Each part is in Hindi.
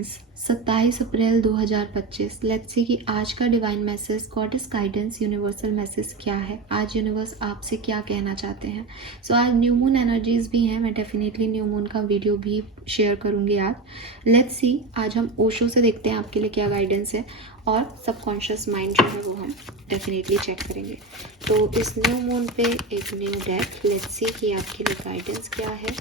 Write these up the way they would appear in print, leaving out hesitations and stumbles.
Guidance 27 April 2025। लेट्स सी कि आज का divine message, goddess guidance, universal message क्या है। आज यूनिवर्स आपसे क्या कहना चाहते हैं। सो आज न्यू मून एनर्जीज भी हैं। मैं डेफिनेटली न्यू मून का वीडियो भी शेयर करूंगी आज। लेट्स सी आज हम ओशो से देखते हैं आपके लिए क्या गाइडेंस है, और सबकॉन्शियस माइंड जो है वो हम डेफिनेटली चेक करेंगे। तो इस न्यू मून पे एक न्यू डेक, लेट्स सी कि आपके लिए गाइडेंस क्या है।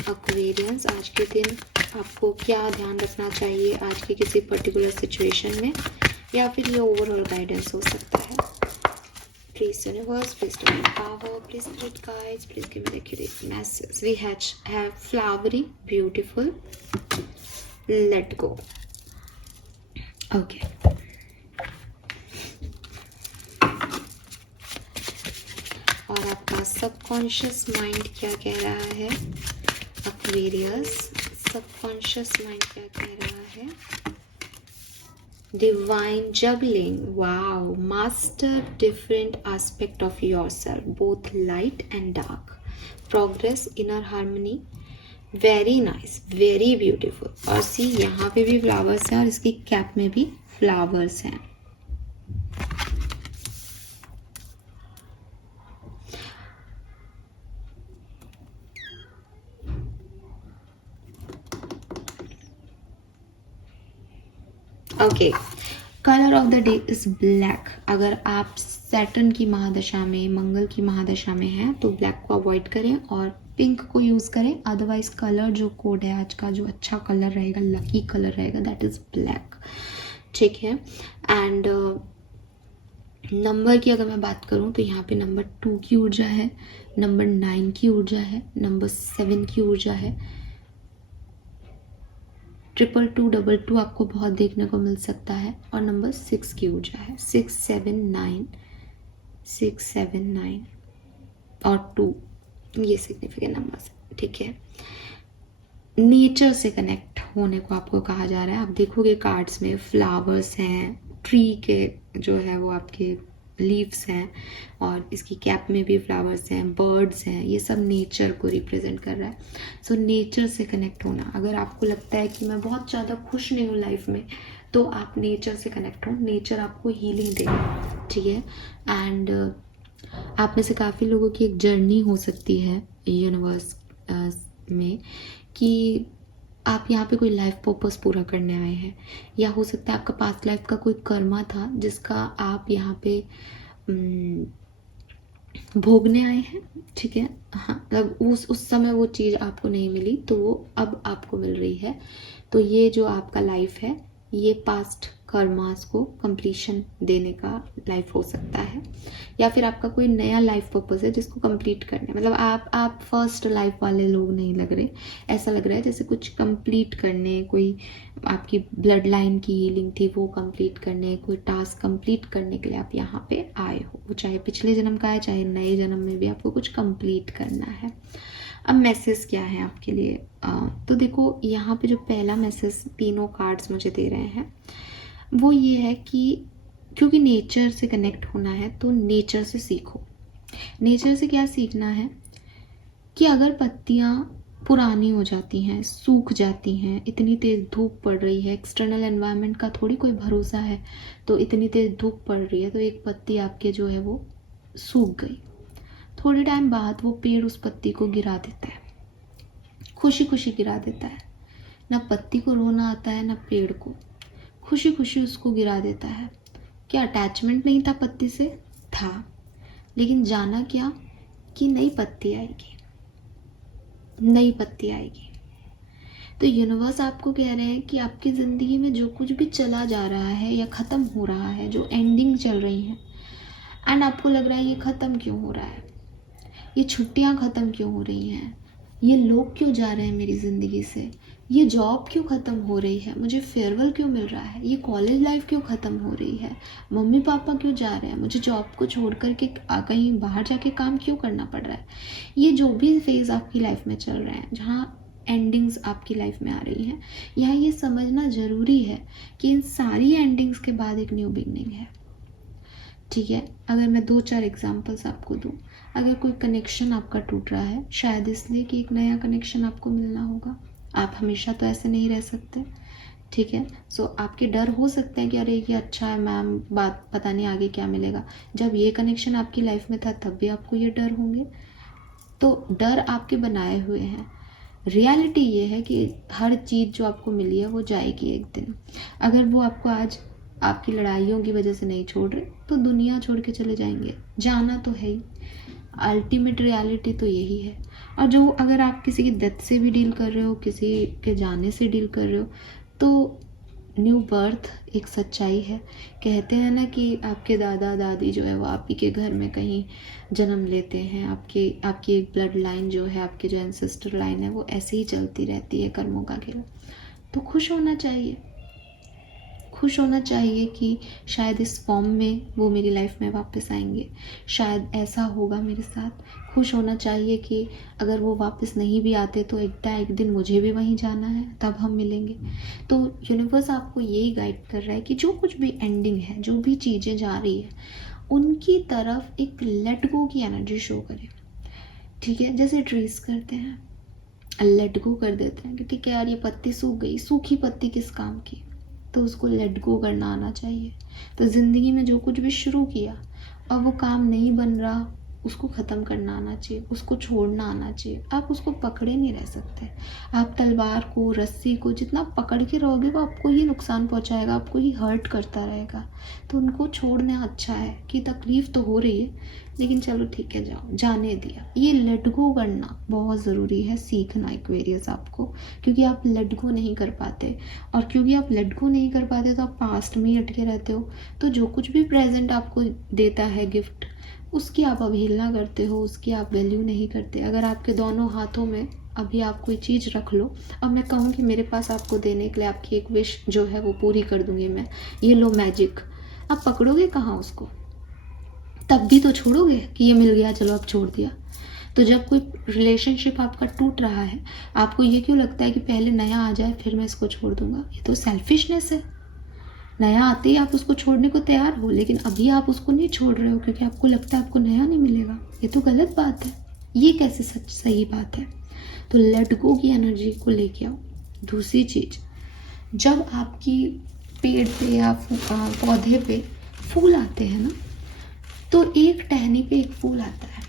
एक्वेरियंस, आज के दिन आपको क्या ध्यान रखना चाहिए आज की किसी पर्टिकुलर सिचुएशन में, या फिर ये ओवरऑल गाइडेंस हो सकता है। Please universe, please divine power, please spirit guides, please give me the accurate message. We have flowery, beautiful, let go. Okay, और आपका सबकॉन्शियस माइंड क्या कह रहा है। एक्वेरियस, सबकॉन्शियस माइंड क्या कह रहा है। Divine juggling, wow, master different aspect of yourself, both light and dark, progress, inner harmony, very nice, very beautiful. और सी यहाँ पे भी फ्लावर्स हैं और इसकी कैप में भी फ्लावर्स हैं। Okay, colour of the day is black. अगर आप सैटर्न की महादशा में, मंगल की महादशा में हैं तो ब्लैक को अवॉइड करें और पिंक को यूज़ करें। अदरवाइज कलर जो कोड है आज का, जो अच्छा कलर रहेगा, लकी कलर रहेगा, दैट इज़ ब्लैक। ठीक है। एंड नंबर की अगर मैं बात करूं तो यहाँ पे नंबर 2 की ऊर्जा है, नंबर 9 की ऊर्जा है, नंबर 7 की ऊर्जा है, 222 आपको बहुत देखने को मिल सकता है, और नंबर 6 की ऊर्जा है, 679 और 2, ये सिग्निफिकेंट नंबर्स। ठीक है। नेचर से कनेक्ट होने को आपको कहा जा रहा है। आप देखोगे कार्ड्स में फ्लावर्स हैं, ट्री के जो है वो आपके लीव्स हैं, और इसकी कैप में भी फ्लावर्स हैं, बर्ड्स हैं, ये सब नेचर को रिप्रेजेंट कर रहा है। सो नेचर से कनेक्ट होना। अगर आपको लगता है कि मैं बहुत ज़्यादा खुश नहीं हूँ लाइफ में, तो आप नेचर से कनेक्ट हो, नेचर आपको हीलिंग देगा। ठीक है। एंड आप में से काफ़ी लोगों की एक जर्नी हो सकती है यूनिवर्स में, कि आप यहाँ पे कोई लाइफ पर्पस पूरा करने आए हैं, या हो सकता है आपका पास्ट लाइफ का कोई कर्मा था जिसका आप यहाँ पे भोगने आए हैं। ठीक है। हाँ, मतलब उस समय वो चीज़ आपको नहीं मिली, तो वो अब आपको मिल रही है। तो ये जो आपका लाइफ है, ये पास्ट कर्मास को कंप्लीशन देने का लाइफ हो सकता है, या फिर आपका कोई नया लाइफ पर्पस है जिसको कंप्लीट करना है। मतलब आप फर्स्ट लाइफ वाले लोग नहीं लग रहे। ऐसा लग रहा है जैसे कुछ कंप्लीट करने, कोई आपकी ब्लड लाइन की हीलिंग थी वो कंप्लीट करने, कोई टास्क कंप्लीट करने के लिए आप यहाँ पे आए हो। वो चाहे पिछले जन्म का है, चाहे नए जन्म में भी आपको कुछ कंप्लीट करना है। अब मैसेज क्या है आपके लिए। तो देखो यहाँ पे जो पहला मैसेज तीनों कार्ड्स मुझे दे रहे हैं वो ये है कि क्योंकि नेचर से कनेक्ट होना है तो नेचर से सीखो। नेचर से क्या सीखना है कि अगर पत्तियाँ पुरानी हो जाती हैं, सूख जाती हैं, इतनी तेज़ धूप पड़ रही है, एक्सटर्नल एनवायरनमेंट का थोड़ी कोई भरोसा है, तो इतनी तेज़ धूप पड़ रही है तो एक पत्ती आपके जो है वो सूख गई। थोड़े टाइम बाद वो पेड़ उस पत्ती को गिरा देता है, खुशी खुशी गिरा देता है। ना पत्ती को रोना आता है, ना पेड़ को, खुशी खुशी उसको गिरा देता है। क्या अटैचमेंट नहीं था पत्ती से? था, लेकिन जाना क्या कि नई पत्ती आएगी, नई पत्ती आएगी। तो यूनिवर्स आपको कह रहे हैं कि आपकी ज़िंदगी में जो कुछ भी चला जा रहा है या ख़त्म हो रहा है, जो एंडिंग चल रही हैं, एंड आपको लग रहा है ये ख़त्म क्यों हो रहा है, ये छुट्टियां ख़त्म क्यों हो रही हैं, ये लोग क्यों जा रहे हैं मेरी ज़िंदगी से, ये जॉब क्यों ख़त्म हो रही है, मुझे फेयरवेल क्यों मिल रहा है, ये कॉलेज लाइफ क्यों ख़त्म हो रही है, मम्मी पापा क्यों जा रहे हैं, मुझे जॉब को छोड़ कर के कहीं बाहर जाके काम क्यों करना पड़ रहा है। ये जो भी फेज़ आपकी लाइफ में चल रहे हैं, जहाँ एंडिंग्स आपकी लाइफ में आ रही हैं, यहाँ ये समझना ज़रूरी है कि इन सारी एंडिंग्स के बाद एक न्यू बिगनिंग है। ठीक है। अगर मैं 2-4 एग्जांपल्स आपको दूँ, अगर कोई कनेक्शन आपका टूट रहा है, शायद इसलिए कि एक नया कनेक्शन आपको मिलना होगा। आप हमेशा तो ऐसे नहीं रह सकते। ठीक है। सो आपके डर हो सकते हैं कि अरे ये अच्छा है मैम, बात पता नहीं आगे क्या मिलेगा। जब ये कनेक्शन आपकी लाइफ में था तब भी आपको ये डर होंगे। तो डर आपके बनाए हुए हैं। रियलिटी ये है कि हर चीज़ जो आपको मिली है वो जाएगी एक दिन। अगर वो आपको आज आपकी लड़ाइयों की वजह से नहीं छोड़ रहे तो दुनिया छोड़ के चले जाएंगे, जाना तो है ही। अल्टीमेट रियलिटी तो यही है। और जो अगर आप किसी की डेथ से भी डील कर रहे हो, किसी के जाने से डील कर रहे हो, तो न्यू बर्थ एक सच्चाई है। कहते हैं ना कि आपके दादा दादी जो है वो आप ही के घर में कहीं जन्म लेते हैं। आपकी एक ब्लड लाइन जो है, आपकी जो एंसेस्टर लाइन है, वो ऐसे ही चलती रहती है कर्मों का खेल। तो खुश होना चाहिए, खुश होना चाहिए कि शायद इस फॉर्म में वो मेरी लाइफ में वापस आएंगे, शायद ऐसा होगा मेरे साथ। खुश होना चाहिए कि अगर वो वापस नहीं भी आते तो एक दिन मुझे भी वहीं जाना है, तब हम मिलेंगे। तो यूनिवर्स आपको यही गाइड कर रहा है कि जो कुछ भी एंडिंग है, जो भी चीज़ें जा रही है, उनकी तरफ एक लेट गो की एनर्जी शो करे। ठीक है, जैसे ट्रीज करते हैं, लेट गो कर देते हैं कि ठीक है यार ये पत्ती सूख गई, सूखी पत्ती किस काम की, तो उसको लेट गो करना आना चाहिए। तो ज़िंदगी में जो कुछ भी शुरू किया और वो काम नहीं बन रहा, उसको ख़त्म करना आना चाहिए, उसको छोड़ना आना चाहिए। आप उसको पकड़े नहीं रह सकते। आप तलवार को, रस्सी को जितना पकड़ के रहोगे वो आपको ही नुकसान पहुंचाएगा, आपको ही हर्ट करता रहेगा। तो उनको छोड़ना अच्छा है कि तकलीफ़ तो हो रही है लेकिन चलो ठीक है, जाओ, जाने दिया। ये लेट गो करना बहुत ज़रूरी है सीखना एक्वेरियस आपको, क्योंकि आप लेट गो नहीं कर पाते। और क्योंकि आप लेट गो नहीं कर पाते तो आप पास्ट में ही अटके रहते हो। तो जो कुछ भी प्रेजेंट आपको देता है गिफ्ट, उसकी आप अवहेलना करते हो, उसकी आप वैल्यू नहीं करते। अगर आपके दोनों हाथों में अभी आप कोई चीज़ रख लो और मैं कहूँ कि मेरे पास आपको देने के लिए आपकी एक विश जो है वो पूरी कर दूंगी मैं, ये लो मैजिक, आप पकड़ोगे कहाँ उसको? तब भी तो छोड़ोगे कि ये मिल गया चलो अब छोड़ दिया। तो जब कोई रिलेशनशिप आपका टूट रहा है, आपको ये क्यों लगता है कि पहले नया आ जाए फिर मैं इसको छोड़ दूंगा? ये तो सेल्फिशनेस है। नया आते ही आप उसको छोड़ने को तैयार हो, लेकिन अभी आप उसको नहीं छोड़ रहे हो क्योंकि आपको लगता है आपको नया नहीं मिलेगा। ये तो गलत बात है। ये कैसे सही बात है? तो लेट गो की एनर्जी को लेके आओ। दूसरी चीज, जब आपकी पेड़ पे या पौधे पे फूल आते हैं ना, तो एक टहनी पे एक फूल आता है।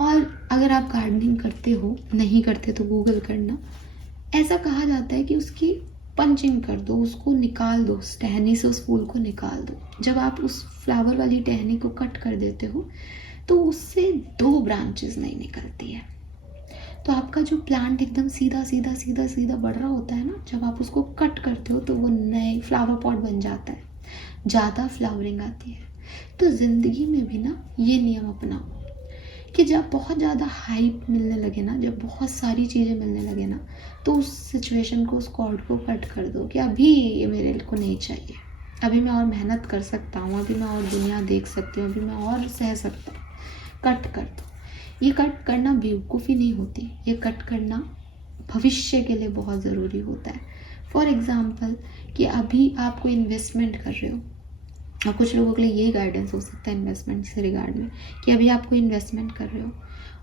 और अगर आप गार्डनिंग करते हो, नहीं करते तो गूगल करना, ऐसा कहा जाता है कि उसकी पंचिंग कर दो, उसको निकाल दो, उस टहनी से उस फूल को निकाल दो। जब आप उस फ्लावर वाली टहनी को कट कर देते हो तो उससे 2 ब्रांचेस नहीं निकलती है। तो आपका जो प्लांट एकदम सीधा सीधा सीधा सीधा बढ़ रहा होता है ना, जब आप उसको कट करते हो तो वो नए फ्लावर पॉट बन जाता है, ज़्यादा फ्लावरिंग आती है। तो ज़िंदगी में भी ना ये नियम अपनाओ कि जब बहुत ज़्यादा हाइप मिलने लगे ना, जब बहुत सारी चीज़ें मिलने लगे ना, तो उस सिचुएशन को, उस कॉर्ड को कट कर दो कि अभी ये मेरे को नहीं चाहिए, अभी मैं और मेहनत कर सकता हूँ, अभी मैं और दुनिया देख सकती हूँ, अभी मैं और सह सकता हूँ। कट कर दो। ये कट करना बेवकूफ़ी नहीं होती, ये कट करना भविष्य के लिए बहुत ज़रूरी होता है। फॉर एग्ज़ाम्पल कि अभी आप कोई इन्वेस्टमेंट कर रहे हो, और कुछ लोगों के लिए यही गाइडेंस हो सकता है इन्वेस्टमेंट से रिगार्ड में, कि अभी आप कोई इन्वेस्टमेंट कर रहे हो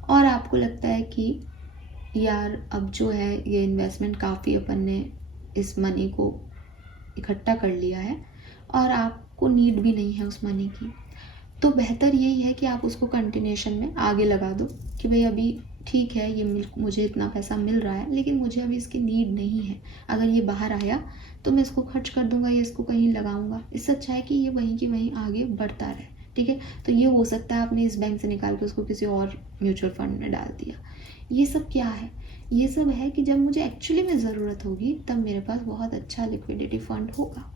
और आपको लगता है कि यार अब जो है ये इन्वेस्टमेंट काफ़ी अपन ने इस मनी को इकट्ठा कर लिया है और आपको नीड भी नहीं है उस मनी की, तो बेहतर यही है कि आप उसको कंटिन्यूशन में आगे लगा दो कि भाई अभी ठीक है, ये मुझे इतना पैसा मिल रहा है लेकिन मुझे अभी इसकी नीड नहीं है। अगर ये बाहर आया तो मैं इसको खर्च कर दूंगा या इसको कहीं लगाऊंगा। इससे अच्छा है कि ये वहीं की वहीं आगे बढ़ता रहे। ठीक है, तो ये हो सकता है आपने इस बैंक से निकाल के उसको किसी और म्यूचुअल फंड में डाल दिया। ये सब क्या है? ये सब है कि जब मुझे एक्चुअली में ज़रूरत होगी तब मेरे पास बहुत अच्छा लिक्विडिटी फंड होगा।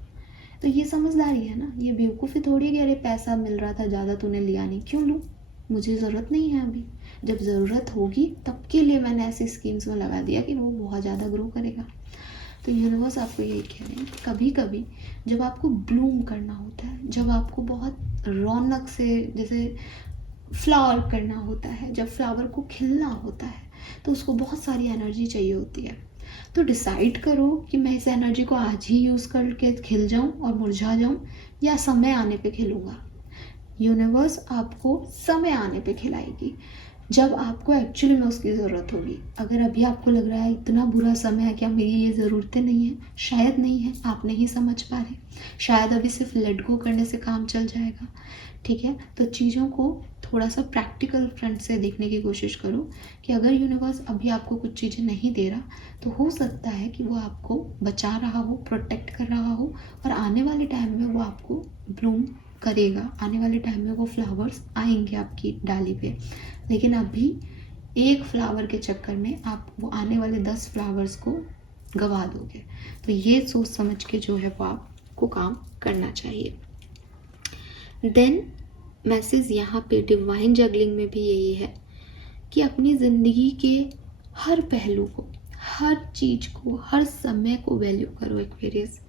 तो ये समझदारी है ना, ये बेवकूफ़ी थोड़ी है कि अरे पैसा मिल रहा था ज़्यादा, तूने लिया नहीं, क्यों लूँ, मुझे ज़रूरत नहीं है अभी। जब ज़रूरत होगी तब के लिए मैंने ऐसी स्कीम्स में लगा दिया कि वो बहुत ज़्यादा ग्रो करेगा। तो यूनिवर्स आपको यही कह रहे हैं कि कभी कभी जब आपको ब्लूम करना होता है, जब आपको बहुत रौनक से जैसे फ्लावर करना होता है, जब फ्लावर को खिलना होता है, तो उसको बहुत सारी एनर्जी चाहिए होती है। तो डिसाइड करो कि मैं इस एनर्जी को आज ही यूज़ करके खिल जाऊं और मुरझा जाऊं, या समय आने पे खिलूँगा। यूनिवर्स आपको समय आने पे खिलाएगी। जब आपको एक्चुअली में उसकी ज़रूरत होगी। अगर अभी आपको लग रहा है इतना बुरा समय है, क्या मेरी ये ज़रूरतें नहीं है? शायद नहीं है, आप नहीं समझ पा रहे। शायद अभी सिर्फ लेट गो करने से काम चल जाएगा। ठीक है, तो चीज़ों को थोड़ा सा प्रैक्टिकल फ्रंट से देखने की कोशिश करो कि अगर यूनिवर्स अभी आपको कुछ चीज़ें नहीं दे रहा, तो हो सकता है कि वो आपको बचा रहा हो, प्रोटेक्ट कर रहा हो, और आने वाले टाइम में वो आपको ब्लूम करेगा। आने वाले टाइम में वो फ्लावर्स आएंगे आपकी डाली पे। लेकिन अभी एक फ्लावर के चक्कर में आप वो आने वाले 10 फ्लावर्स को गवा दोगे। तो ये सोच समझ के जो है वो आपको काम करना चाहिए। देन मैसेज यहाँ पे डिवाइन जगलिंग में भी यही है कि अपनी ज़िंदगी के हर पहलू को, हर चीज़ को, हर समय को वैल्यू करो एक्वेरियस।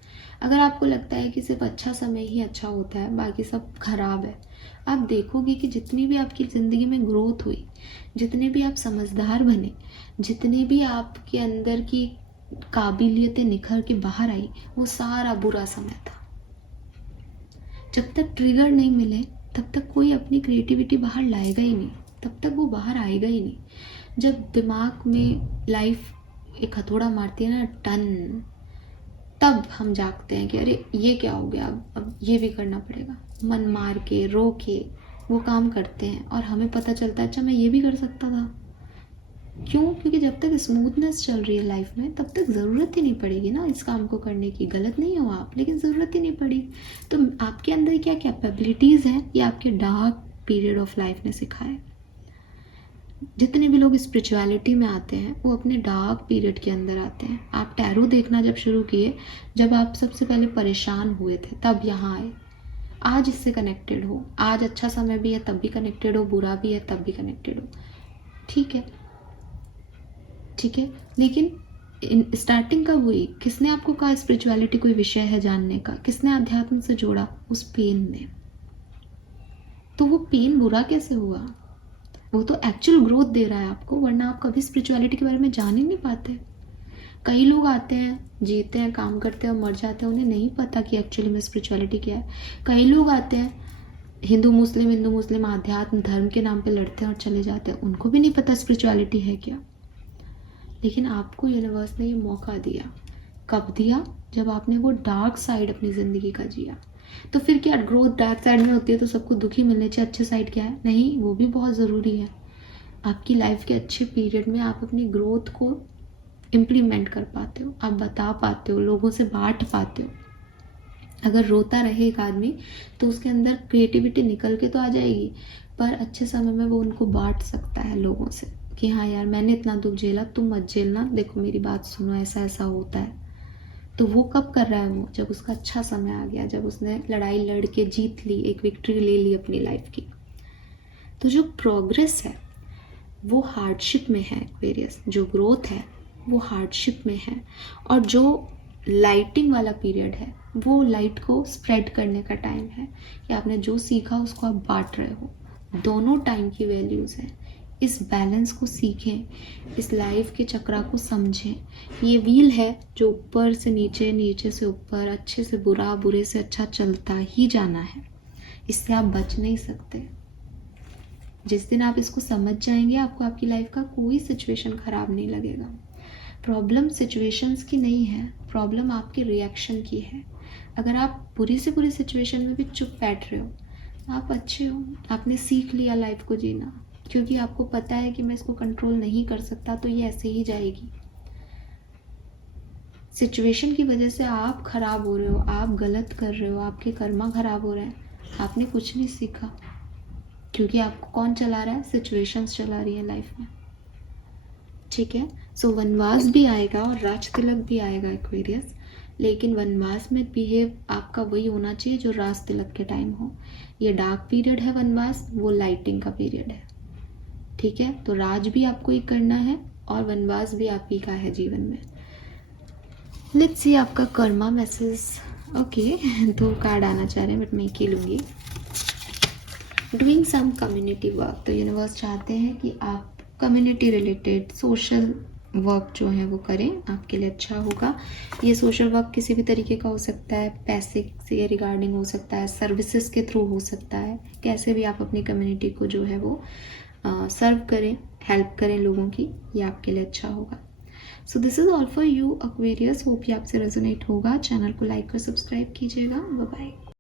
अगर आपको लगता है कि सिर्फ अच्छा समय ही अच्छा होता है, बाकी सब खराब है, आप देखोगे कि जितनी भी आपकी ज़िंदगी में ग्रोथ हुई, जितने भी आप समझदार बने, जितने भी आपके अंदर की काबिलियतें निखर के बाहर आई, वो सारा बुरा समय था। जब तक ट्रिगर नहीं मिले तब तक कोई अपनी क्रिएटिविटी बाहर लाएगा ही नहीं, तब तक वो बाहर आएगा ही नहीं। जब दिमाग में लाइफ एक हथौड़ा मारती है ना, टन, तब हम जागते हैं कि अरे ये क्या हो गया, अब ये भी करना पड़ेगा। मन मार के रो के वो काम करते हैं और हमें पता चलता है अच्छा मैं ये भी कर सकता था। क्यों? क्योंकि जब तक स्मूथनेस चल रही है लाइफ में, तब तक ज़रूरत ही नहीं पड़ेगी ना इस काम को करने की। गलत नहीं हो आप, लेकिन ज़रूरत ही नहीं पड़ी। तो आपके अंदर क्या कैपेबिलिटीज़ हैं, ये आपके डार्क पीरियड ऑफ लाइफ ने सिखाया। जितने भी लोग स्पिरिचुअलिटी में आते हैं वो अपने डार्क पीरियड के अंदर आते हैं। आप टैरो देखना जब शुरू किए, जब आप सबसे पहले परेशान हुए थे, तब यहाँ आए। आज इससे कनेक्टेड हो, आज अच्छा समय भी है तब भी कनेक्टेड हो, बुरा भी है तब भी कनेक्टेड हो। ठीक है, ठीक है। लेकिन स्टार्टिंग कब हुई? किसने आपको कहा स्पिरिचुअलिटी कोई विषय है जानने का? किसने अध्यात्म से जोड़ा? उस पेन ने। तो वो पेन बुरा कैसे हुआ? वो तो एक्चुअल ग्रोथ दे रहा है आपको, वरना आप कभी स्पिरिचुअलिटी के बारे में जान ही नहीं पाते। कई लोग आते हैं, जीते हैं, काम करते हैं और मर जाते हैं, उन्हें नहीं पता कि एक्चुअली में स्पिरिचुअलिटी क्या है। कई लोग आते हैं, हिंदू मुस्लिम आध्यात्म धर्म के नाम पे लड़ते हैं और चले जाते हैं, उनको भी नहीं पता स्पिरिचुअलिटी है क्या। लेकिन आपको यूनिवर्स ने ये मौका दिया। कब दिया? जब आपने वो डार्क साइड अपनी ज़िंदगी का जिया। तो फिर क्या ग्रोथ डार्क साइड में होती है तो सबको दुखी मिलने चाहिए? अच्छे साइड क्या है? नहीं, वो भी बहुत ज़रूरी है। आपकी लाइफ के अच्छे पीरियड में आप अपनी ग्रोथ को इम्प्लीमेंट कर पाते हो, आप बता पाते हो, लोगों से बांट पाते हो। अगर रोता रहे एक आदमी तो उसके अंदर क्रिएटिविटी निकल के तो आ जाएगी, पर अच्छे समय में वो उनको बांट सकता है लोगों से कि हाँ यार मैंने इतना दुख झेला, तुम मत झेलना, देखो मेरी बात सुनो, ऐसा ऐसा होता है। तो वो कब कर रहा है? वो जब उसका अच्छा समय आ गया, जब उसने लड़ाई लड़ के जीत ली, एक विक्ट्री ले ली अपनी लाइफ की। तो जो प्रोग्रेस है वो हार्डशिप में है एक्वेरियस, जो ग्रोथ है वो हार्डशिप में है, और जो लाइटिंग वाला पीरियड है वो लाइट को स्प्रेड करने का टाइम है कि आपने जो सीखा उसको आप बांट रहे हो। दोनों टाइम की वैल्यूज़ हैं। इस बैलेंस को सीखें, इस लाइफ के चक्रा को समझें। ये व्हील है जो ऊपर से नीचे, नीचे से ऊपर, अच्छे से बुरा, बुरे से अच्छा चलता ही जाना है। इससे आप बच नहीं सकते। जिस दिन आप इसको समझ जाएंगे, आपको आपकी लाइफ का कोई सिचुएशन ख़राब नहीं लगेगा। प्रॉब्लम सिचुएशंस की नहीं है, प्रॉब्लम आपके रिएक्शन की है। अगर आप बुरी से बुरी सिचुएशन में भी चुप बैठ रहे हो, आप अच्छे हो, आपने सीख लिया लाइफ को जीना, क्योंकि आपको पता है कि मैं इसको कंट्रोल नहीं कर सकता, तो ये ऐसे ही जाएगी। सिचुएशन की वजह से आप खराब हो रहे हो, आप गलत कर रहे हो, आपके कर्मा खराब हो रहे हैं, आपने कुछ नहीं सीखा। क्योंकि आपको कौन चला रहा है? सिचुएशंस चला रही है लाइफ में। ठीक है, सो वनवास भी आएगा और राज तिलक भी आएगा एक्वेरियस, लेकिन वनवास में बिहेव आपका वही होना चाहिए जो राज तिलक के टाइम हो। ये डार्क पीरियड है वनवास, वो लाइटिंग का पीरियड है। ठीक है, तो राज भी आपको ही करना है और वनवास भी आप ही का है जीवन में। लेट्स सी आपका कर्मा मैसेज। ओके, दो कार्ड आना चाह रहे हैं बट मैं एक ही लूँगी। डूइंग सम कम्युनिटी वर्क, तो यूनिवर्स चाहते हैं कि आप कम्युनिटी रिलेटेड सोशल वर्क जो है वो करें, आपके लिए अच्छा होगा। ये सोशल वर्क किसी भी तरीके का हो सकता है, पैसे से रिगार्डिंग हो सकता है, सर्विसेज के थ्रू हो सकता है, कैसे भी आप अपनी कम्युनिटी को जो है वो सर्व करें, हेल्प करें लोगों की, ये आपके लिए अच्छा होगा। So this is all for you Aquarius, hope ये आपसे रेजोनेट होगा। चैनल को लाइक और सब्सक्राइब कीजिएगा। Bye bye.